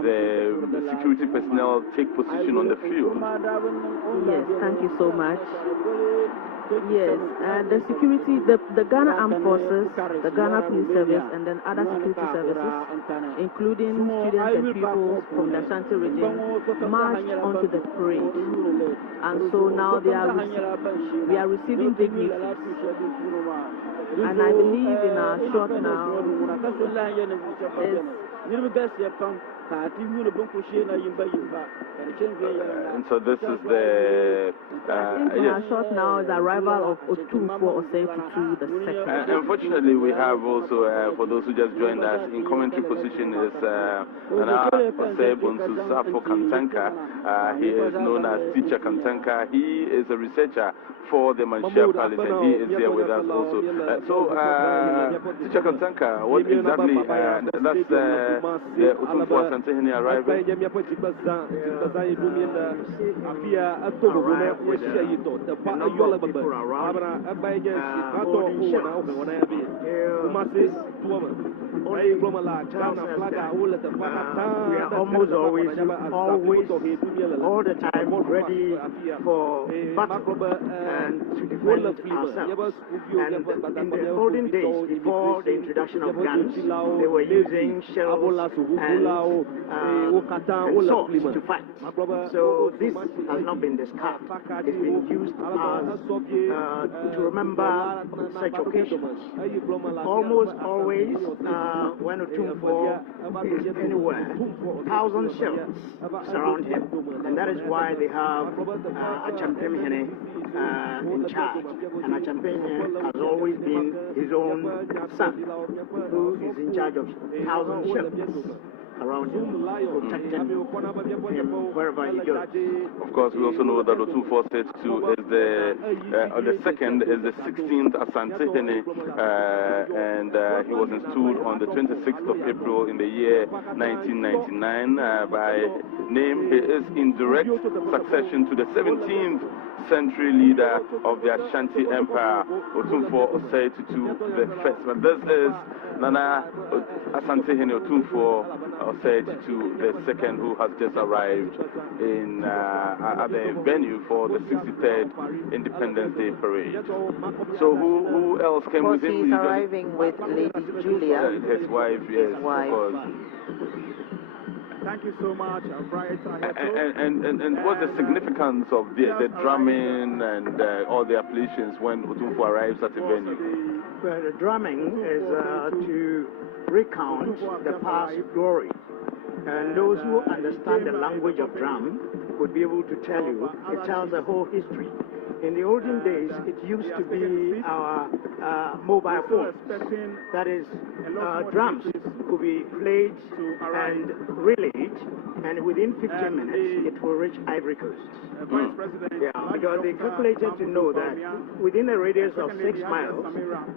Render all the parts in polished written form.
the security personnel take position on the field. Yes, thank you so much. Yes, the security, the Ghana Armed Forces, the Ghana Police Service, and then other security services, including students and pupils from the Ashanti region, marched onto the parade. And so now we are receiving dignitaries. And I believe in our short now and so this is the yes. Short now is the arrival of Otumfour Osei Tutu the second. Unfortunately, we have also, for those who just joined us, in commentary position is Nana Osei Bonsusafo Kantanka. He is known as Teacher Kantanka. He is a researcher for the Manshia Palace, and he is here with us also. Teacher Kantanka, what exactly, that's the Otumfour Osei Tutu arrival? We are almost always all the time ready for battle and to defend ourselves. And in the olden days, before the introduction of guns, they were using shells and swords to fight. So this has not been discarded. It's been used to remember such occasions. Almost always, when Otumfour is anywhere, 1,000 shells surround him, and that is why they have a Champemhene in charge. And a Champemhene has always been his own son, who is in charge of 1,000 shells around him, protecting him wherever he goes. Of course, we also know that Otumfour Osei Tutu is the second is the 16th Asante-Hene, and he was installed on the 26th of April in the year 1999. By name, he is in direct succession to the 17th century leader of the Ashanti Empire, Otumfour Osei Tutu the first. But this is Nana Asante-Hene Otumfour Osei Tutu the second, who has just arrived in at the venue for the 63rd Independence Day Parade. So who else came with him? He's arriving with Lady Julia, his wife, yes, of course. Thank you so much, Bright. And what's the significance of the drumming and all the appellations when Otumfour arrives at the venue? Well, the drumming is to recount the past glory. And those who understand the language of drum would be able to tell you, it tells the whole history. In the olden days, it used to be our mobile phones. That is, drums could be played and relayed, and within 15 minutes, it will reach Ivory Coast. Yeah, because they calculated to know that within a radius of 6 miles,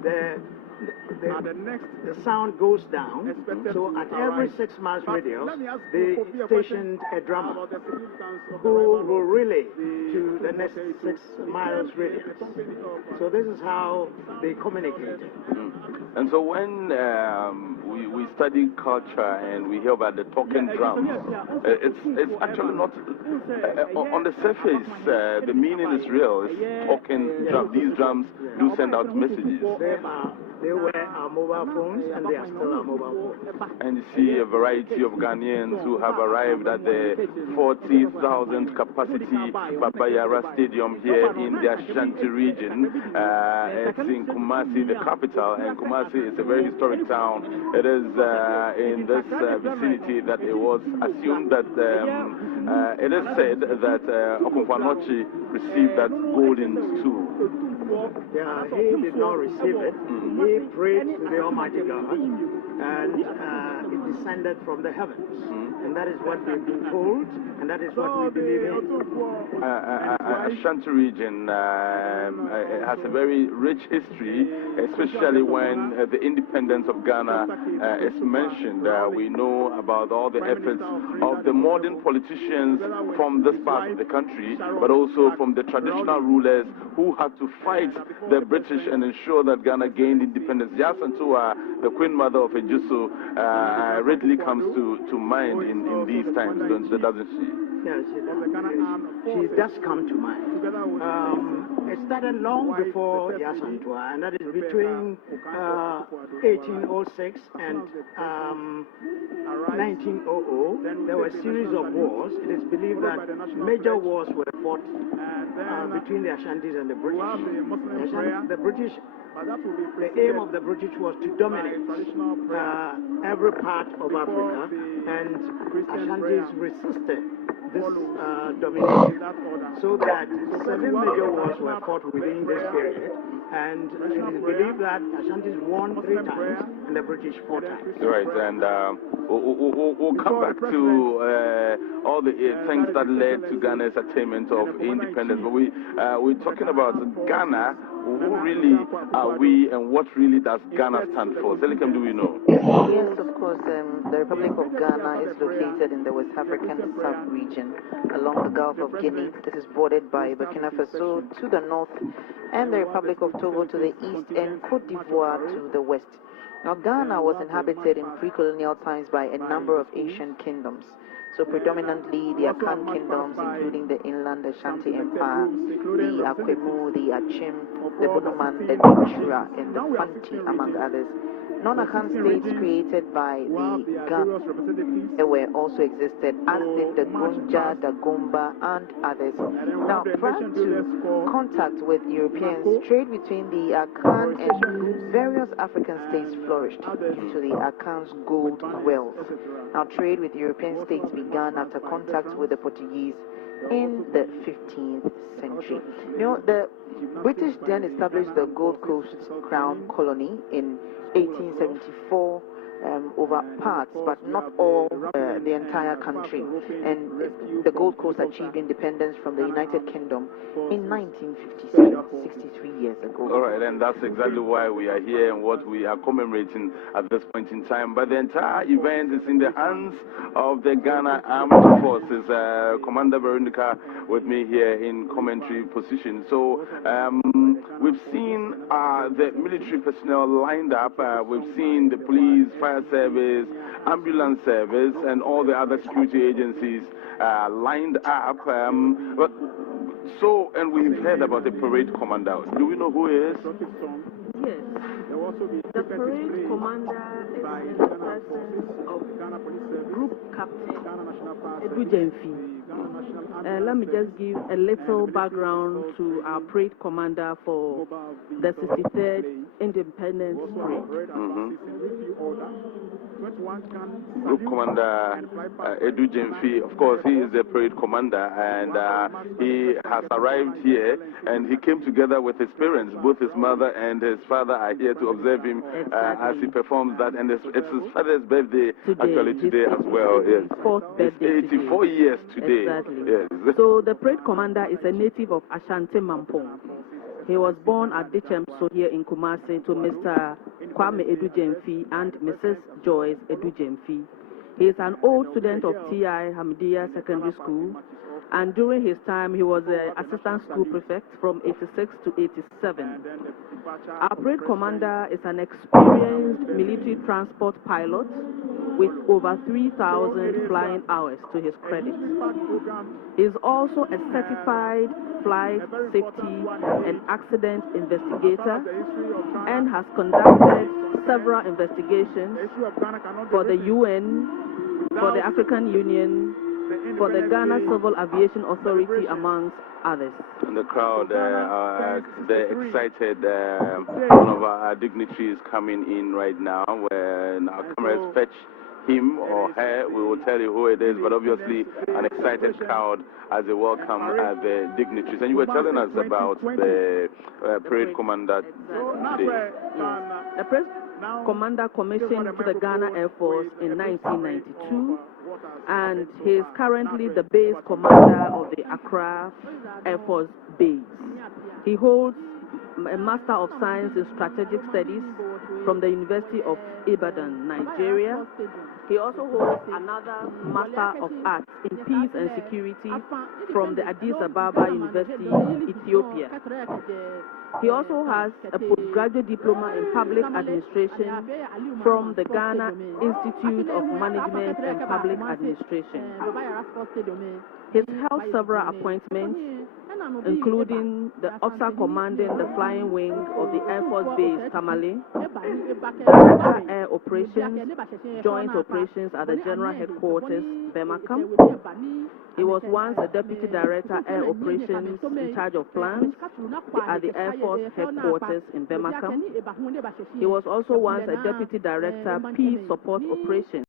the sound goes down. So at every 6 miles radius, they stationed a drummer who will relay to the next 6 miles radius. So this is how they communicate. And so when we study culture and we hear about the talking drums, it's actually not on the surface. The meaning is real. It's talking drums. These drums do send out messages. They were our mobile phones, and they are still our mobile phones. And you see a variety of Ghanaians who have arrived at the 40,000 capacity Babayara Stadium here in the Ashanti region. It's in Kumasi, the capital, and Kumasi is a very historic town. It is in this vicinity that it was assumed that it is said that Otumfour Osei received that golden stool. Yeah, he did not receive it. He prayed to the Almighty God, and it descended from the heavens. And that is what we've been told, and that is what we believe in. Ashanti region has a very rich history, especially when the independence of Ghana is mentioned. We know about all the efforts of the modern politicians from this part of the country, but also from the traditional rulers who had to fight the British and ensure that Ghana gained independence. Yasantua, the Queen Mother of Ejusu, readily comes to mind in these times, doesn't she? Yes, she does come to mind. It started long before Yasantua, and that is between 1806 and 1900. There were a series of wars. It is believed that major wars were fought between the Ashantis and the British. The aim of the British was to dominate every part of Africa, and Ashantis resisted this domination, so that 7 major wars were fought within this period, and it is believed that Ashantis won 3 times and the British 4 times. Right, and we'll come back to all the things that led to Ghana's attainment of independence, but we're talking about Ghana. Who really are we, and what really does Ghana stand for? Selicam, do we know? Yes, of course. The Republic of Ghana is located in the West African sub-region along the Gulf of Guinea. This is bordered by Burkina Faso to the north and the Republic of Togo to the east and Cote d'Ivoire to the west. Now, Ghana was inhabited in pre-colonial times by a number of Asian kingdoms. So predominantly the Akan kingdoms, including the inland Ashanti Empire, the Akwemu, the Achim, the Bonoman, the Nichura, and the Fanti, among others. Non-Akan states created by the Ghana were also existed, as did the Gonja, the Gomba, and others. Now, prior to contact with Europeans, trade between the Akan and various African states flourished due to the Akan's gold wells. Now, trade with European states began after contact with the Portuguese in the 15th century. You know, the British then established the Gold Coast Crown Colony in 1874 over parts, but not all the entire country. And the Gold Coast achieved independence from the United Kingdom in 1956, 63 years ago. All right, and that's exactly why we are here and what we are commemorating at this point in time. But the entire event is in the hands of the Ghana Armed Forces. Commander Veronica with me here in commentary position. So we've seen the military personnel lined up. We've seen the police, fire service, ambulance service, and all the other security agencies lined up. And we've heard about the parade commander. Do we know who he is? Yes. The parade commander is the presence of Group Captain Edu Jemfi. Let me just give a little background to our parade commander for the 63rd Independence Parade. Group Commander Edu Jemfi, of course, he is the parade commander, and he has arrived here, and he came together with his parents. Both his mother and his father are here to observe him as he performs that, and it's his father's birthday actually today as well. Yes, it's 84 years today. Exactly. Yes. So the parade commander is a native of Ashanti Mampong. He was born at Dichemso here in Kumasi to Mr. Kwame Edu Jemfi and Mrs. Joyce Edu Jemfi. He is an old student of T.I. Hamidiya Secondary School, and during his time he was an assistant school prefect from 86 to 87. Our parade commander is an experienced military transport pilot with over 3,000 flying hours to his credit. He is also a certified flight safety and accident investigator and has conducted several investigations for the UN, for the African Union, for the Ghana Civil Aviation Authority, amongst others. And the crowd, they're excited. One of our dignitaries coming in right now. When our cameras fetch him or her, we will tell you who it is, but obviously an excited crowd as they welcome the dignitaries. And you were telling us about the parade commander today. Yes. The parade commander commissioned to the Ghana Air Force in 1992, and he is currently the base commander of the Accra Air Force Base. He holds a Master of Science in Strategic Studies from the University of Ibadan, Nigeria, He also holds another Master of Arts in Peace and Security from the Addis Ababa University, Ethiopia. He also has a postgraduate diploma in Public Administration from the Ghana Institute of Management and Public Administration. He's held several appointments, including the officer commanding the flying wing of the Air Force Base Tamale, Director Air Operations, Joint Operations at the General Headquarters, Bemakam. He was once a Deputy Director Air Operations in charge of plans at the Air Force Headquarters in Bemakam. He was also once a Deputy Director Peace Support Operations